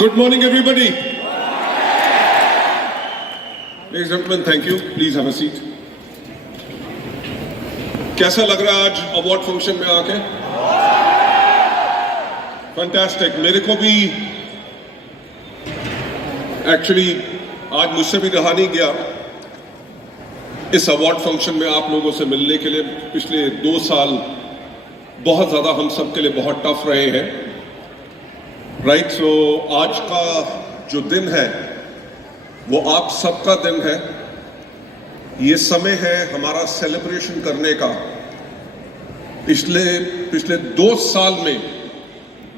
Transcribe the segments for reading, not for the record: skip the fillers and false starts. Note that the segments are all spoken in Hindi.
Good morning, everybody. Ladies and gentlemen, thank you. Please have a seat. कैसा लग रहा है आज अवार्ड फंक्शन में आके? फैंटास्टिक. मेरे को भी एक्चुअली आज मुझसे भी रहा नहीं गया इस अवार्ड फंक्शन में आप लोगों से मिलने के लिए. पिछले 2 साल बहुत ज्यादा हम सब के लिए बहुत टफ रहे हैं. राइट. सो आज का जो दिन है वो आप सबका दिन है. ये समय है हमारा सेलिब्रेशन करने का. पिछले 2 साल में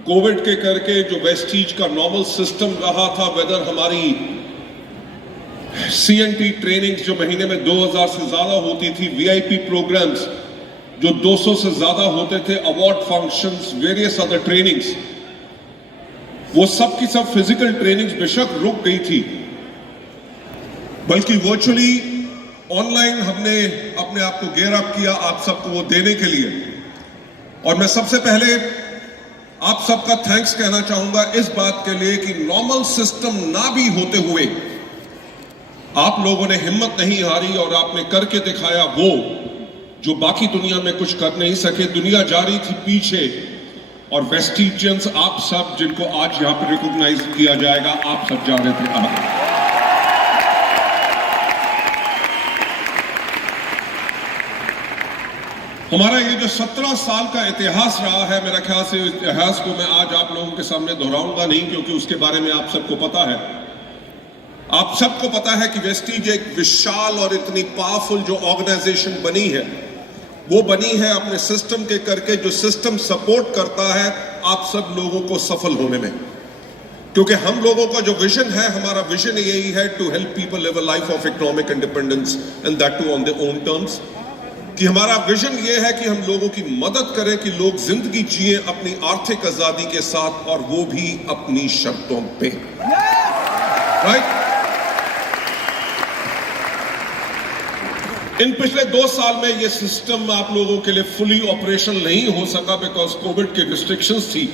कोविड के करके जो वेस्टीज का नॉर्मल सिस्टम रहा था, वेदर हमारी CNT ट्रेनिंग्स जो महीने में 2000 से ज्यादा होती थी, VIP प्रोग्राम्स जो 200 से ज्यादा होते थे, award functions, various other trainings, वो सब की सब फिजिकल ट्रेनिंग्स बेशक रुक गई थी, बल्कि वर्चुअली ऑनलाइन हमने अपने आप को गेयर अप किया आप सबको वो देने के लिए. और मैं सबसे पहले आप सबका थैंक्स कहना चाहूंगा इस बात के लिए कि नॉर्मल सिस्टम ना भी होते हुए आप लोगों ने हिम्मत नहीं हारी और आपने करके दिखाया वो जो बाकी दुनिया में कुछ कर नहीं सके. दुनिया जा रही थी पीछे और वेस्टिजियंस आप सब जिनको आज यहां पर रिकॉग्नाइज किया जाएगा, आप सब जा रहे थे आगे. हमारा ये जो 17 साल का इतिहास रहा है, मेरा ख्याल से इतिहास को मैं आज आप लोगों के सामने दोहराऊंगा नहीं, क्योंकि उसके बारे में आप सबको पता है. आप सबको पता है कि वेस्टीज एक विशाल और इतनी पावरफुल जो ऑर्गेनाइजेशन बनी है, वो बनी है अपने सिस्टम के करके, जो सिस्टम सपोर्ट करता है आप सब लोगों को सफल होने में. क्योंकि हम लोगों का जो विजन है, हमारा विजन यही है to help people live a life of economic independence and that too on their own terms. कि हमारा विजन ये है कि हम लोगों की मदद करें कि लोग जिंदगी जिए अपनी आर्थिक आजादी के साथ, और वो भी अपनी शर्तों पे. राइट. इन पिछले 2 साल में ये सिस्टम आप लोगों के लिए फुली ऑपरेशनल नहीं हो सका बिकॉज कोविड की रिस्ट्रिक्शंस थी.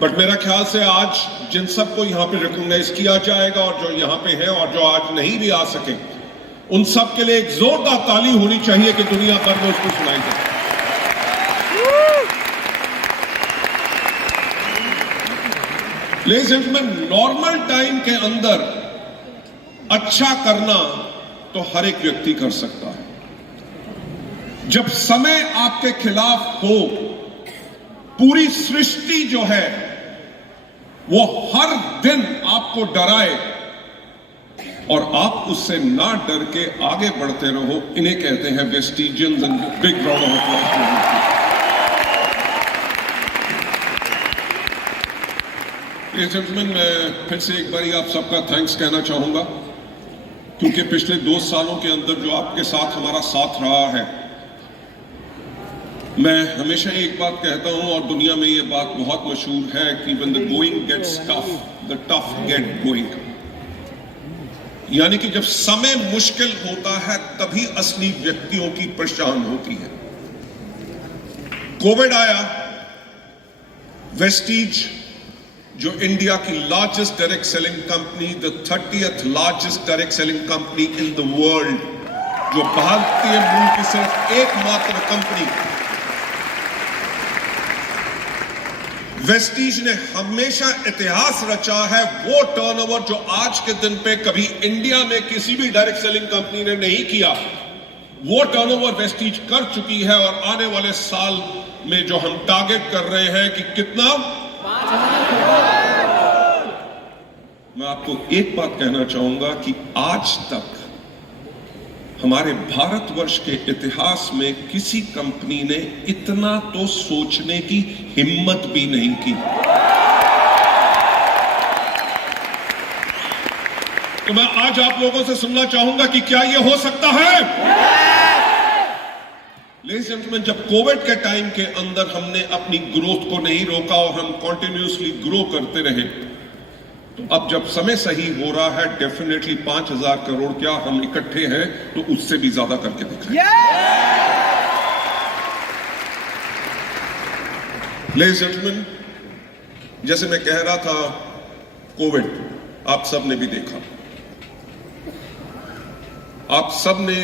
बट मेरा ख्याल से आज जिन सबको यहां पे रिकॉग्नाइज किया जाएगा और जो यहां पे है और जो आज नहीं भी आ सके, उन सब के लिए एक जोरदार ताली होनी चाहिए कि दुनिया भर में उसको सुनाई जाए. Ladies and gentleman, normal time के अंदर अच्छा करना तो हर एक व्यक्ति कर सकता है. जब समय आपके खिलाफ हो, पूरी सृष्टि जो है वो हर दिन आपको डराए और आप उससे ना डर के आगे बढ़ते रहो, इन्हें कहते हैं Vestigians. And big round of applause. Gentleman, मैं फिर से एक बार आप सबका थैंक्स कहना चाहूंगा, क्योंकि पिछले 2 सालों के अंदर जो आपके साथ हमारा साथ रहा है, मैं हमेशा एक बात कहता हूं और दुनिया में ये बात बहुत मशहूर है कि when the going gets tough, the tough get going. यानी कि जब समय मुश्किल होता है तभी असली व्यक्तियों की पहचान होती है. कोविड आया, वेस्टीज जो इंडिया की largest direct selling company, the 30th largest direct selling company in the world, जो भारतीय मूल की सिर्फ एकमात्र कंपनी, वेस्टीज ने हमेशा इतिहास रचा है. वो टर्नओवर जो आज के दिन पे कभी इंडिया में किसी भी डायरेक्ट सेलिंग कंपनी ने नहीं किया, वो टर्नओवर वेस्टीज कर चुकी है. और आने वाले साल में जो हम टारगेट कर रहे हैं कि कितना, मैं आपको एक बात कहना चाहूंगा कि आज तक हमारे भारतवर्ष के इतिहास में किसी कंपनी ने इतना तो सोचने की हिम्मत भी नहीं की. तो मैं आज आप लोगों से सुनना चाहूंगा कि क्या यह हो सकता है? लेडीज एंड जेंटलमैन, जब कोविड के टाइम के अंदर हमने अपनी ग्रोथ को नहीं रोका और हम कंटिन्यूअसली ग्रो करते रहे, तो अब जब समय सही हो रहा है, डेफिनेटली 5000 करोड़ क्या हम इकट्ठे हैं तो उससे भी ज्यादा करके दिखाएंगे. लेडीज एंड जेंटलमैन, जैसे मैं कह रहा था कोविड आप सब ने भी देखा, आप सब ने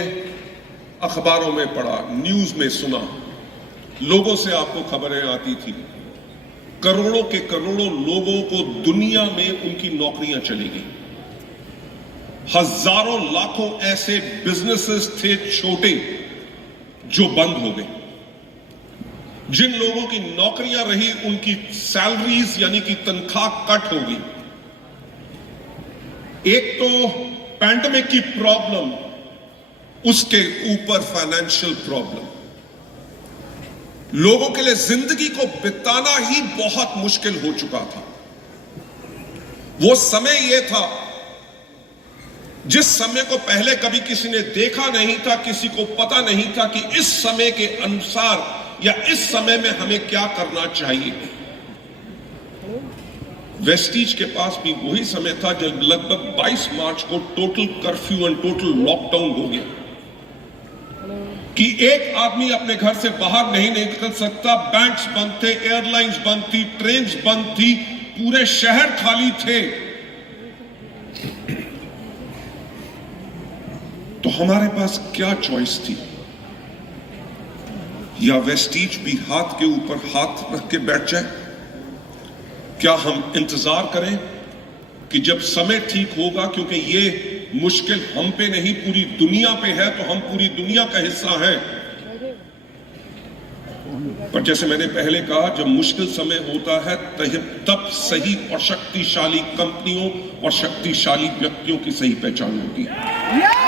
अखबारों में पढ़ा, न्यूज में सुना, लोगों से आपको खबरें आती थी। करोड़ों के करोड़ों लोगों को दुनिया में उनकी नौकरियां चली गई। हजारों लाखों ऐसे बिजनेसेस थे छोटे जो बंद हो गए। जिन लोगों की नौकरियां रही उनकी सैलरीज यानी कि तनख्वाह कट हो गई। एक तो पैंडेमिक की प्रॉब्लम, उसके ऊपर फाइनेंशियल प्रॉब्लम। लोगों के लिए जिंदगी को बिताना ही बहुत मुश्किल हो चुका था। वो समय यह था जिस समय को पहले कभी किसी ने देखा नहीं था, किसी को पता नहीं था कि इस समय के अनुसार या इस समय में हमें क्या करना चाहिए। वेस्टीज के पास भी वही समय था जब लगभग 22 मार्च को total curfew and total lockdown हो गया कि एक आदमी अपने घर से बाहर नहीं निकल सकता। बैंक्स बंद थे, एयरलाइंस बंद थी, ट्रेन्स बंद थी, पूरे शहर खाली थे। तो हमारे पास क्या चॉइस थी? या वेस्टीज भी हाथ के ऊपर हाथ रख के बैठ जाए? क्या हम इंतजार करें कि जब समय ठीक होगा, क्योंकि ये मुश्किल हम पे नहीं पूरी दुनिया पे है, तो हम पूरी दुनिया का हिस्सा हैं। पर जैसे मैंने पहले कहा, जब मुश्किल समय होता है तब सही और शक्तिशाली कंपनियों और शक्तिशाली व्यक्तियों की सही पहचान होती है।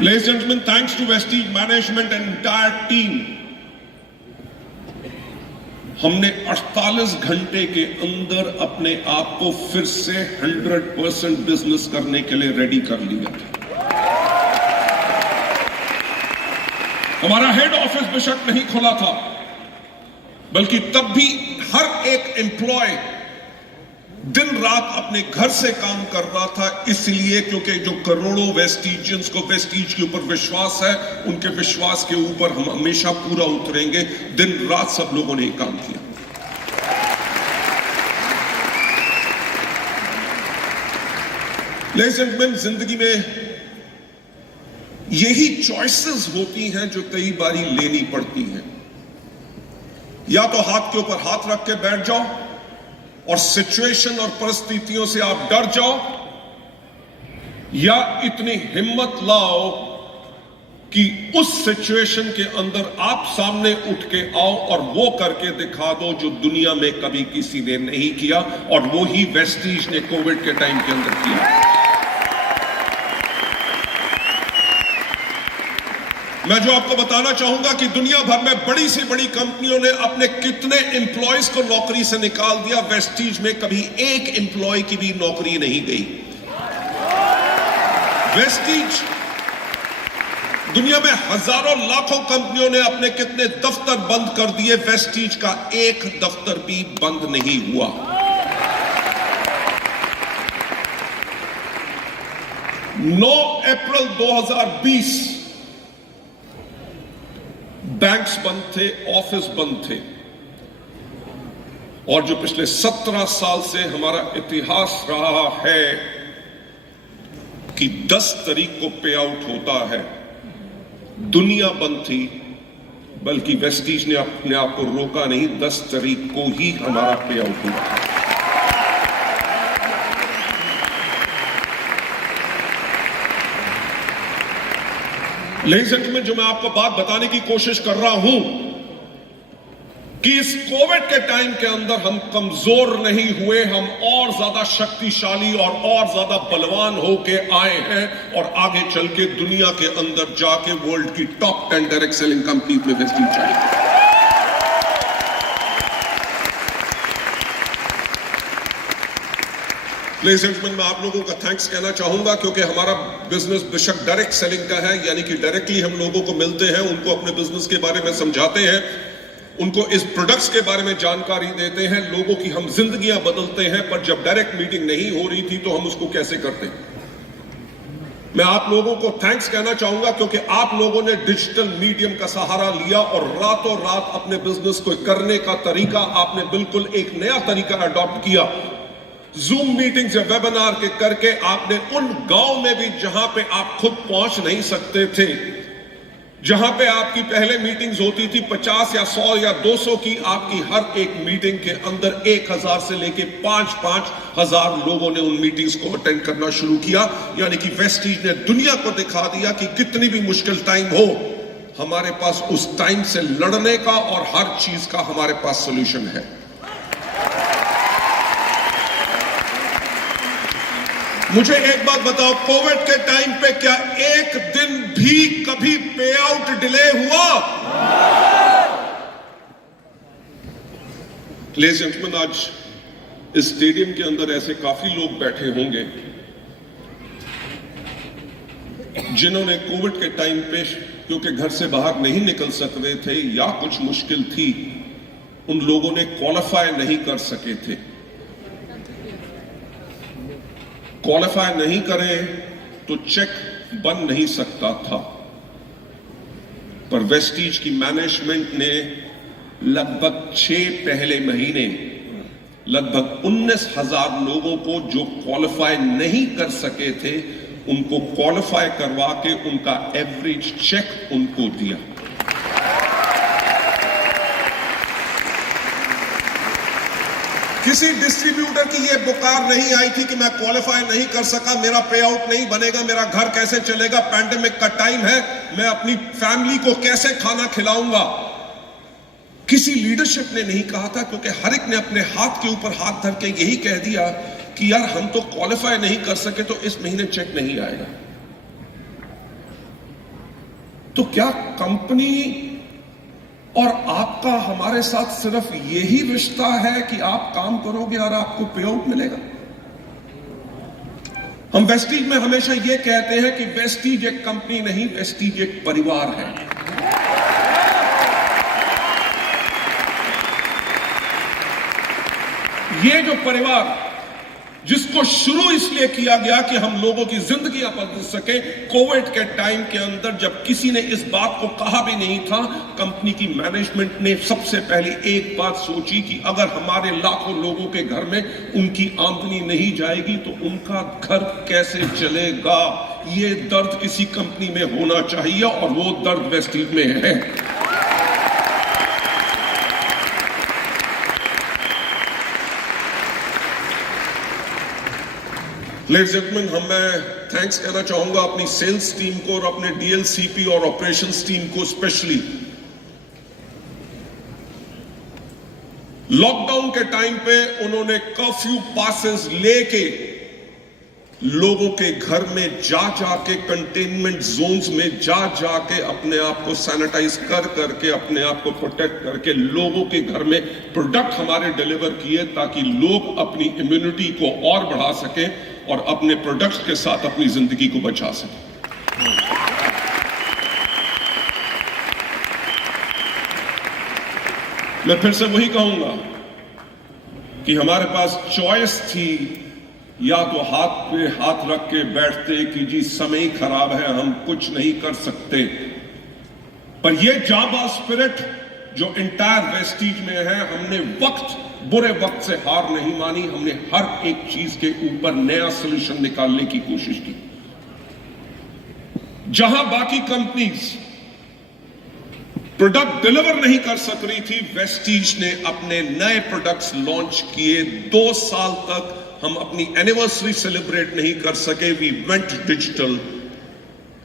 Ladies and gentlemen, thanks to Vestige management and entire team, हमने 48 घंटे के अंदर अपने आप को फिर से 100% बिजनेस करने के लिए रेडी कर लिया था। हमारा हेड ऑफिस बेशक नहीं खुला था, बल्कि तब भी हर एक एम्प्लॉय दिन रात अपने घर से काम कर रहा था, इसलिए क्योंकि जो करोड़ों वेस्टीजियंस को वेस्टीज के ऊपर विश्वास है, उनके विश्वास के ऊपर हम हमेशा पूरा उतरेंगे। दिन रात सब लोगों ने काम किया। लेडीज एंड जेंटलमैन, जिंदगी में यही चॉइसेस होती हैं जो कई बारी लेनी पड़ती हैं। या तो हाथ के ऊपर हाथ रख के बैठ जाओ और सिचुएशन और परिस्थितियों से आप डर जाओ, या इतनी हिम्मत लाओ कि उस सिचुएशन के अंदर आप सामने उठ के आओ और वो करके दिखा दो जो दुनिया में कभी किसी ने नहीं किया, और वो ही वेस्टीज ने कोविड के टाइम के अंदर किया। मैं जो आपको बताना चाहूंगा कि दुनिया भर में बड़ी से बड़ी कंपनियों ने अपने कितने एम्प्लॉयज को नौकरी से निकाल दिया, वेस्टीज में कभी एक एम्प्लॉय की भी नौकरी नहीं गई। वेस्टीज दुनिया में हजारों लाखों कंपनियों ने अपने कितने दफ्तर बंद कर दिए, वेस्टीज का एक दफ्तर भी बंद नहीं हुआ। नौ अप्रैल 2020 बैंक्स बंद थे, ऑफिस बंद थे, और जो पिछले 17 साल से हमारा इतिहास रहा है कि 10 तारीख को पे आउट होता है, दुनिया बंद थी, बल्कि वेस्टीज ने अपने आप को रोका नहीं, 10 तारीख को ही हमारा पे आउट हुआ। लेडीज एंड जेंटलमैन, जो मैं आपको बात बताने की कोशिश कर रहा हूं कि इस कोविड के टाइम के अंदर हम कमजोर नहीं हुए, हम और ज्यादा शक्तिशाली और ज्यादा बलवान होके आए हैं, और आगे चल के दुनिया के अंदर जाके वर्ल्ड की टॉप 10 डायरेक्ट सेलिंग कंपनी में वेस्टीज चाहिए। लेडीज एंड जेंटलमैन, मैं आप लोगों का थैंक्स कहना चाहूंगा, क्योंकि हमारा बिजनेस बेशक डायरेक्ट सेलिंग का है, यानी कि डायरेक्टली हम लोगों को मिलते हैं, उनको अपने बिजनेस के बारे में समझाते हैं, उनको इस प्रोडक्ट्स के बारे में जानकारी देते हैं, लोगों की हम जिंदगियां बदलते हैं। पर जब डायरेक्ट मीटिंग नहीं हो रही थी तो हम उसको कैसे करते? मैं आप लोगों को थैंक्स कहना चाहूंगा क्योंकि आप लोगों ने डिजिटल मीडियम का सहारा लिया और रातों रात अपने बिजनेस को करने का तरीका आपने बिल्कुल एक नया तरीका अडॉप्ट किया। जूम मीटिंग्स या वेबिनार के करके आपने उन गांव में भी जहां पे आप खुद पहुंच नहीं सकते थे, जहां पे आपकी पहले मीटिंग्स होती थी 50 या 100 या 200 की, आपकी हर एक मीटिंग के अंदर 1000 से लेके 5-5 हजार लोगों ने उन मीटिंग्स को अटेंड करना शुरू किया। यानी कि वेस्टीज ने दुनिया को दिखा दिया कि कितनी भी मुश्किल टाइम हो, हमारे पास उस टाइम से लड़ने का और हर चीज का हमारे पास सोल्यूशन है। मुझे एक बात बताओ, कोविड के टाइम पे क्या एक दिन भी कभी पे आउट डिले हुआ? लेडीज एंड जेंटलमैन, आज इस स्टेडियम के अंदर ऐसे काफी लोग बैठे होंगे जिन्होंने कोविड के टाइम पे क्योंकि घर से बाहर नहीं निकल सकते थे या कुछ मुश्किल थी, उन लोगों ने क्वालिफाई नहीं कर सके थे। क्वालिफाई नहीं करें तो चेक बन नहीं सकता था, पर वेस्टीज की मैनेजमेंट ने लगभग 6 पहले महीने लगभग 19,000 लोगों को जो क्वालिफाई नहीं कर सके थे उनको क्वालिफाई करवा के उनका एवरेज चेक उनको दिया। किसी डिस्ट्रीब्यूटर की यह पुकार नहीं आई थी कि मैं क्वालिफाई नहीं कर सका, मेरा पे आउट नहीं बनेगा, मेरा घर कैसे चलेगा, पैंडेमिक का टाइम है, मैं अपनी फैमिली को कैसे खाना खिलाऊंगा। किसी लीडरशिप ने नहीं कहा था, क्योंकि हर एक ने अपने हाथ के ऊपर हाथ धर के यही कह दिया कि यार हम तो क्वालिफाई नहीं कर सके तो इस महीने चेक नहीं आएगा। तो क्या कंपनी और आपका हमारे साथ सिर्फ यही रिश्ता है कि आप काम करोगे और आपको पे आउट मिलेगा? हम वेस्टीज में हमेशा यह कहते हैं कि वेस्टीज एक कंपनी नहीं, वेस्टीज एक परिवार है। ये जो परिवार जिसको शुरू इसलिए किया गया कि हम लोगों की जिंदगी बदल सके, कोविड के टाइम के अंदर जब किसी ने इस बात को कहा भी नहीं था, कंपनी की मैनेजमेंट ने सबसे पहले एक बात सोची कि अगर हमारे लाखों लोगों के घर में उनकी आमदनी नहीं जाएगी तो उनका घर कैसे चलेगा। ये दर्द किसी कंपनी में होना चाहिए और वो दर्द वेस्टीज में है। लेडीज एंड जेंटलमैन, मैं थैंक्स कहना चाहूंगा अपनी सेल्स टीम को और अपने डीएलसीपी और ऑपरेशंस टीम को स्पेशली। लॉकडाउन के टाइम पे उन्होंने कर्फ्यू पासेस लेके लोगों के घर में जा जाके, कंटेनमेंट जोन्स में जा जाके अपने आप को सैनिटाइज कर करके, अपने आप को प्रोटेक्ट करके लोगों के घर में प्रोडक्ट हमारे डिलीवर किए ताकि लोग अपनी इम्यूनिटी को और बढ़ा सके और अपने प्रोडक्ट्स के साथ अपनी जिंदगी को बचा सके। मैं फिर से वही कहूंगा कि हमारे पास चॉइस थी, या तो हाथ पे हाथ रख के बैठते कि जी समय खराब है, हम कुछ नहीं कर सकते, पर ये जाबाज स्पिरिट जो इंटायर वेस्टीज में है, हमने बुरे वक्त से हार नहीं मानी, हमने हर एक चीज के ऊपर नया सॉल्यूशन निकालने की कोशिश की। जहां बाकी कंपनीज प्रोडक्ट डिलीवर नहीं कर सक रही थी, वेस्टीज ने अपने नए प्रोडक्ट्स लॉन्च किए। 2 साल तक हम अपनी एनिवर्सरी सेलिब्रेट नहीं कर सके, वी वेंट डिजिटल।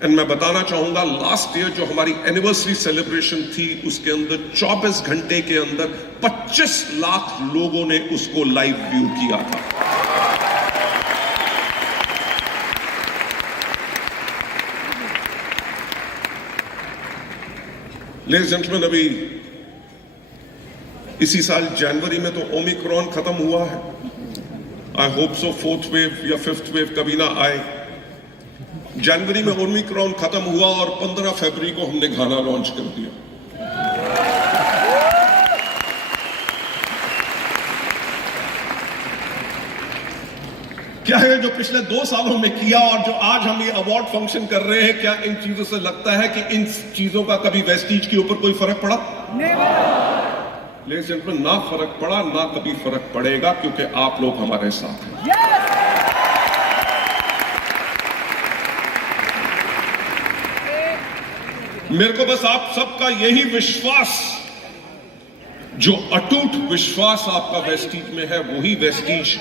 एंड मैं बताना चाहूंगा, लास्ट ईयर जो हमारी एनिवर्सरी सेलिब्रेशन थी, उसके अंदर 24 घंटे के अंदर 25 लाख लोगों ने उसको लाइव व्यू किया था। लेडीज एंड जेंटलमैन, अभी इसी साल जनवरी में तो ओमिक्रॉन खत्म हुआ है। I hope so 4th wave या 5th वेव कभी ना आए। जनवरी में ओमिक्रॉन खत्म हुआ और 15 फरवरी को हमने गाना लॉन्च कर दिया। क्या है जो पिछले 2 सालों में किया और जो आज हम ये अवार्ड फंक्शन कर रहे हैं, क्या इन चीजों से लगता है कि इन चीजों का कभी वेस्टीज के ऊपर कोई फर्क पड़ा? लेकिन सिर्फ ना फर्क पड़ा, ना कभी फर्क पड़ेगा, क्योंकि आप लोग हमारे साथ हैं। मेरे को बस आप सबका यही विश्वास, जो अटूट विश्वास आपका वेस्टीज में है, वही वेस्टीज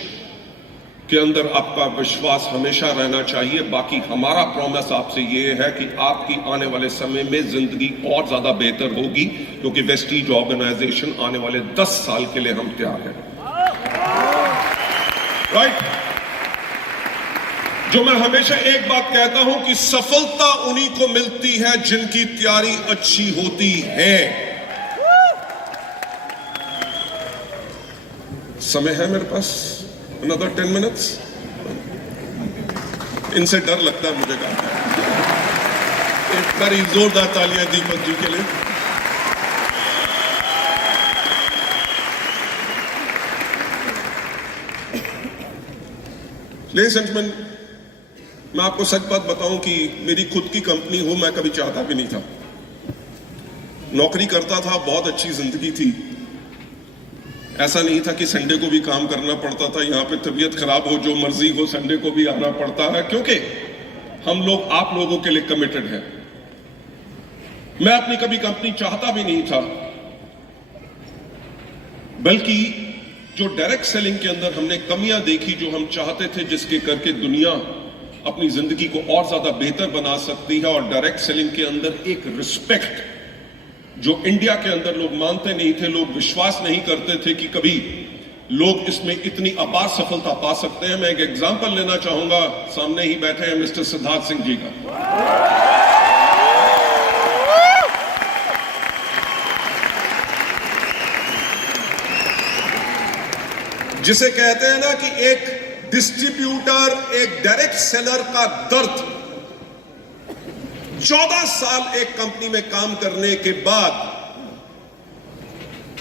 के अंदर आपका विश्वास हमेशा रहना चाहिए। बाकी हमारा प्रॉमिस आपसे ये है कि आपकी आने वाले समय में जिंदगी और ज्यादा बेहतर होगी, क्योंकि वेस्टीज ऑर्गेनाइजेशन आने वाले 10 साल के लिए हम तैयार हैं। राइट? जो मैं हमेशा एक बात कहता हूं कि सफलता उन्हीं को मिलती है जिनकी तैयारी अच्छी होती है। समय है मेरे पास another 10 minutes? इनसे डर लगता है मुझे काम। एक बारी जोरदार तालियां दीपक जी के लिए। लेडीज एंड जेंटलमैन, मैं आपको सच बात बताऊं कि मेरी खुद की कंपनी हो, मैं कभी चाहता भी नहीं था। नौकरी करता था, बहुत अच्छी जिंदगी थी। ऐसा नहीं था कि संडे को भी काम करना पड़ता था। यहां पे तबीयत खराब हो, जो मर्जी हो, संडे को भी आना पड़ता है, क्योंकि हम लोग आप लोगों के लिए कमिटेड हैं। मैं अपनी कभी कंपनी चाहता भी नहीं था, बल्कि जो डायरेक्ट सेलिंग के अंदर हमने कमियां देखी, जो हम चाहते थे जिसके करके दुनिया अपनी जिंदगी को और ज्यादा बेहतर बना सकती है, और डायरेक्ट सेलिंग के अंदर एक रिस्पेक्ट जो इंडिया के अंदर लोग मानते नहीं थे, लोग विश्वास नहीं करते थे कि कभी लोग इसमें इतनी अपार सफलता पा सकते हैं। मैं एक एग्जांपल लेना चाहूंगा, सामने ही बैठे हैं मिस्टर सिद्धार्थ सिंह जी का। जिसे कहते हैं ना कि एक डिस्ट्रीब्यूटर, एक डायरेक्ट सेलर का दर्द। 14 साल एक कंपनी में काम करने के बाद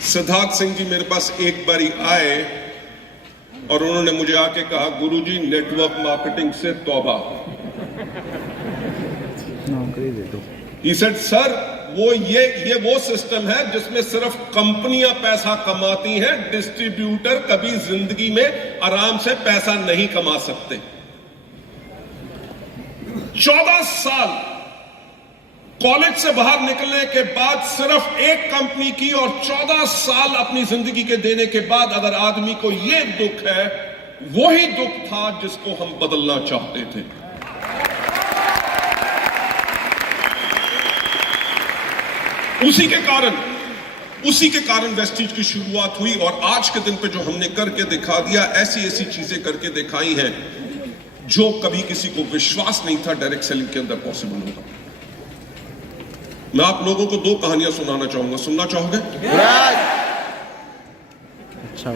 सिद्धार्थ सिंह जी मेरे पास एक बारी आए और उन्होंने मुझे आके कहा, गुरुजी नेटवर्क मार्केटिंग से तौबा। He said, सर ये वो सिस्टम है जिसमें सिर्फ कंपनियां पैसा कमाती हैं, डिस्ट्रीब्यूटर कभी जिंदगी में आराम से पैसा नहीं कमा सकते। 14 साल कॉलेज से बाहर निकलने के बाद सिर्फ एक कंपनी की, और 14 साल अपनी जिंदगी के देने के बाद अगर आदमी को यह दुख है, वही दुख था जिसको हम बदलना चाहते थे। उसी के कारण वेस्टीज की शुरुआत हुई, और आज के दिन पे जो हमने करके दिखा दिया, ऐसी ऐसी चीजें करके दिखाई हैं जो कभी किसी को विश्वास नहीं था डायरेक्ट सेलिंग के अंदर पॉसिबल होगा। मैं आप लोगों को 2 कहानियां सुनाना चाहूंगा, सुनना चाहोगे? अच्छा।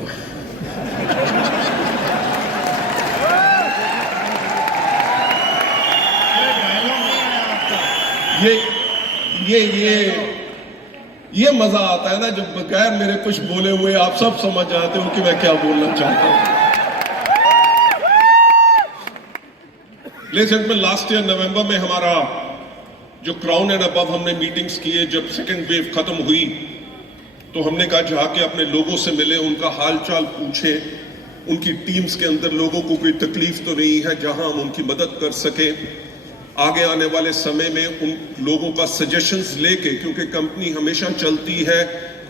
ये मजा आता है ना, जब बगैर मेरे कुछ बोले हुए आप सब समझ जाते हो कि मैं क्या बोलना चाहता हूं। लेकिन लास्ट ईयर नवंबर में हमारा जो क्राउन एंड अबव हमने मीटिंग्स किए, जब सेकेंड वेव खत्म हुई तो हमने कहा जाके अपने लोगों से मिले, उनका हालचाल पूछे, उनकी टीम्स के अंदर लोगों को कोई तकलीफ तो नहीं है, जहां हम उनकी मदद कर सके। आगे आने वाले समय में उन लोगों का सजेशंस लेके, क्योंकि कंपनी हमेशा चलती है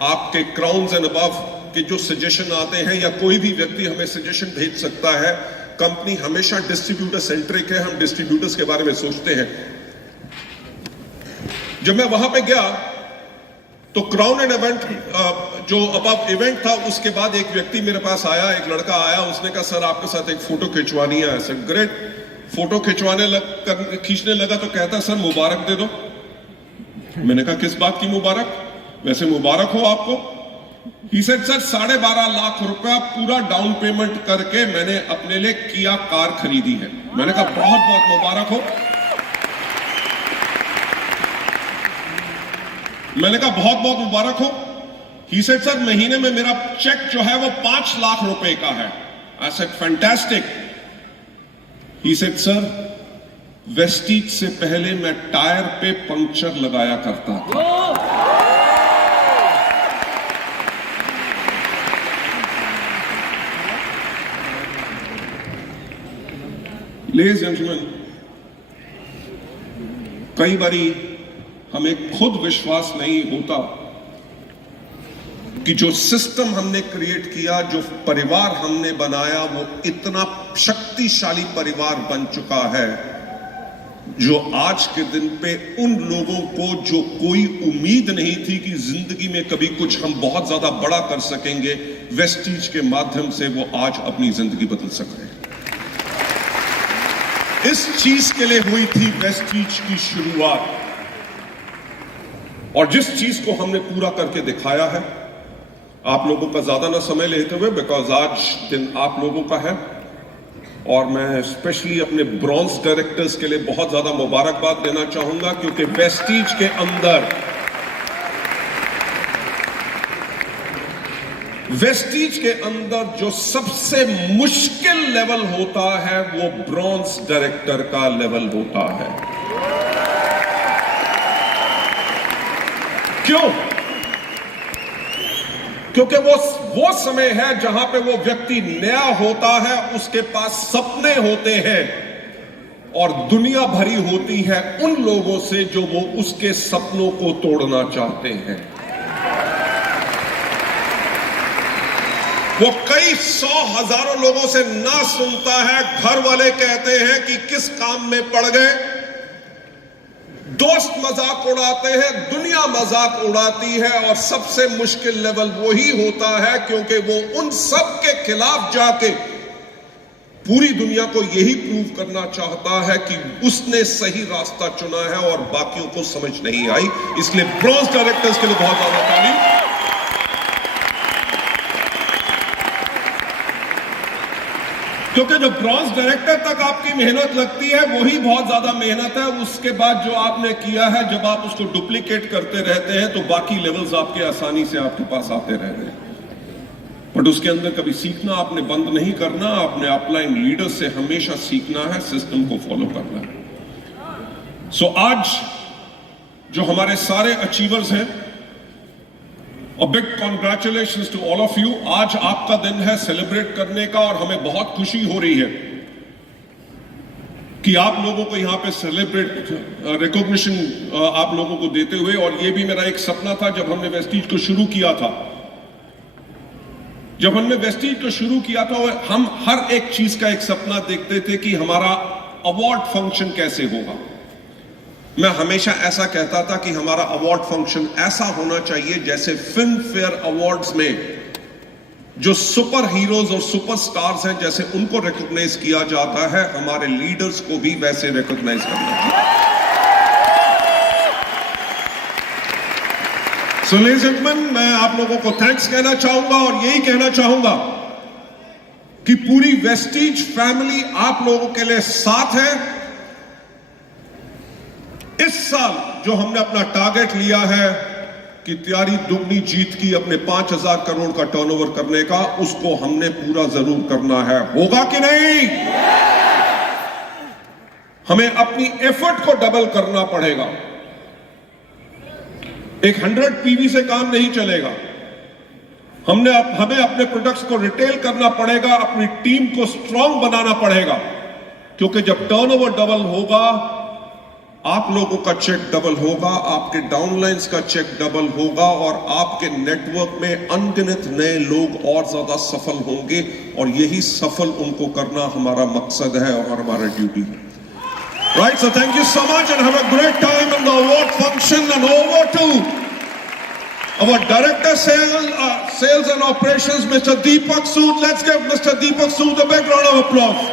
आपके क्राउन्स एंड अबव के जो सजेशन आते हैं, या कोई भी व्यक्ति हमें सजेशन भेज सकता है। कंपनी हमेशा डिस्ट्रीब्यूटर सेंट्रिक है, हम डिस्ट्रीब्यूटर्स के बारे में सोचते हैं। जब मैं वहां पे गया तो क्राउन एंड इवेंट जो अबव इवेंट था, उसके बाद एक व्यक्ति मेरे पास आया, एक लड़का आया, उसने कहा सर आपके साथ एक फोटो खिंचवानी है। ऐसे ग्रेट। फोटो खींचने लगा तो कहता सर मुबारक दे दो। मैंने कहा किस बात की मुबारक? वैसे मुबारक हो आपको। He said, सर 12.5 लाख रुपया पूरा डाउन पेमेंट करके मैंने अपने लिए किया कार खरीदी है। मैंने कहा बहुत बहुत मुबारक हो। मैंने कहा बहुत बहुत मुबारक हो। He said, सर महीने में मेरा चेक जो है वो 5 लाख रुपए का है। I said, fantastic. He said, sir, Vestige से पहले मैं टायर पे पंक्चर लगाया करता था। लेडीज एंड जेंटलमैन, कई बारी हमें खुद विश्वास नहीं होता कि जो सिस्टम हमने क्रिएट किया, जो परिवार हमने बनाया, वो इतना शक्तिशाली परिवार बन चुका है जो आज के दिन पे उन लोगों को जो कोई उम्मीद नहीं थी कि जिंदगी में कभी कुछ हम बहुत ज्यादा बड़ा कर सकेंगे, वेस्टीज के माध्यम से वो आज अपनी जिंदगी बदल सक रहे हैं। इस चीज के लिए हुई थी वेस्टीज की शुरुआत, और जिस चीज को हमने पूरा करके दिखाया है, आप लोगों का ज्यादा ना समय लेते हुए, बिकॉज आज दिन आप लोगों का है, और मैं स्पेशली अपने ब्रॉन्ज डायरेक्टर्स के लिए बहुत ज्यादा मुबारकबाद देना चाहूंगा, क्योंकि वेस्टीज के अंदर जो सबसे मुश्किल लेवल होता है वो ब्रॉन्ज डायरेक्टर का लेवल होता है। क्यों? क्योंकि वो समय है जहां पे वो व्यक्ति नया होता है, उसके पास सपने होते हैं और दुनिया भरी होती है उन लोगों से जो वो उसके सपनों को तोड़ना चाहते हैं। वो कई सौ हजारों लोगों से ना सुनता है, घर वाले कहते हैं कि किस काम में पड़ गए, दोस्त मजाक उड़ाते हैं, दुनिया मजाक उड़ाती है, और सबसे मुश्किल लेवल वही होता है क्योंकि वो उन सब के खिलाफ जाके पूरी दुनिया को यही प्रूव करना चाहता है कि उसने सही रास्ता चुना है और बाकियों को समझ नहीं आई। इसलिए ब्रॉन्ज डायरेक्टर्स के लिए बहुत ज्यादा ताली। क्योंकि जो ब्रॉन्ज डायरेक्टर तक आपकी मेहनत लगती है वही बहुत ज्यादा मेहनत है। उसके बाद जो आपने किया है, जब आप उसको डुप्लीकेट करते रहते हैं तो बाकी लेवल्स आपके आसानी से आपके पास आते रहते हैं। बट उसके अंदर कभी सीखना आपने बंद नहीं करना, आपने अपलाइन लीडर से हमेशा सीखना है, सिस्टम को फॉलो करना है। सो आज जो हमारे सारे अचीवर्स हैं, A big congratulations to all of you। आज आपका दिन है सेलिब्रेट करने का, और हमें बहुत खुशी हो रही है कि आप लोगों को यहाँ पे सेलिब्रेट रिकॉग्निशन आप लोगों को देते हुए। और ये भी मेरा एक सपना था जब हमने वेस्टीज को शुरू किया था। जब हमने वेस्टीज को शुरू किया था, हम हर एक चीज का एक सपना देखते थे कि हमारा अवार्ड फंक्शन कैसे होगा। मैं हमेशा ऐसा कहता था कि हमारा अवार्ड फंक्शन ऐसा होना चाहिए जैसे फिल्म फेयर अवार्ड्स में जो सुपर हीरोज और सुपर स्टार्स हैं, जैसे उनको रिकॉग्नाइज किया जाता है, हमारे लीडर्स को भी वैसे रिकॉग्नाइज करना चाहिए। सो लेडीज एंड जेंटलमैन, मैं आप लोगों को थैंक्स कहना चाहूंगा और यही कहना चाहूंगा कि पूरी वेस्टीज फैमिली आप लोगों के लिए साथ है। इस साल जो हमने अपना टारगेट लिया है कि तैयारी दुगनी जीत की, अपने 5000 करोड़ का टर्नओवर करने का, उसको हमने पूरा जरूर करना है। होगा कि नहीं? हमें अपनी एफर्ट को डबल करना पड़ेगा। एक 100 पीवी से काम नहीं चलेगा। हमें अपने प्रोडक्ट्स को रिटेल करना पड़ेगा, अपनी टीम को स्ट्रांग बनाना पड़ेगा, क्योंकि जब टर्नओवर डबल होगा, आप लोगों का चेक डबल होगा, आपके डाउनलाइंस का चेक डबल होगा, और आपके नेटवर्क में अनगिनत नए लोग और ज्यादा सफल होंगे, और यही सफल उनको करना हमारा मकसद है और हमारा ड्यूटी है। Right, so thank you so much and have a great time in the award function. And over to our director sales and operations, Mr. Deepak Sood. Let's give Mr. Deepak Sood a big round of applause.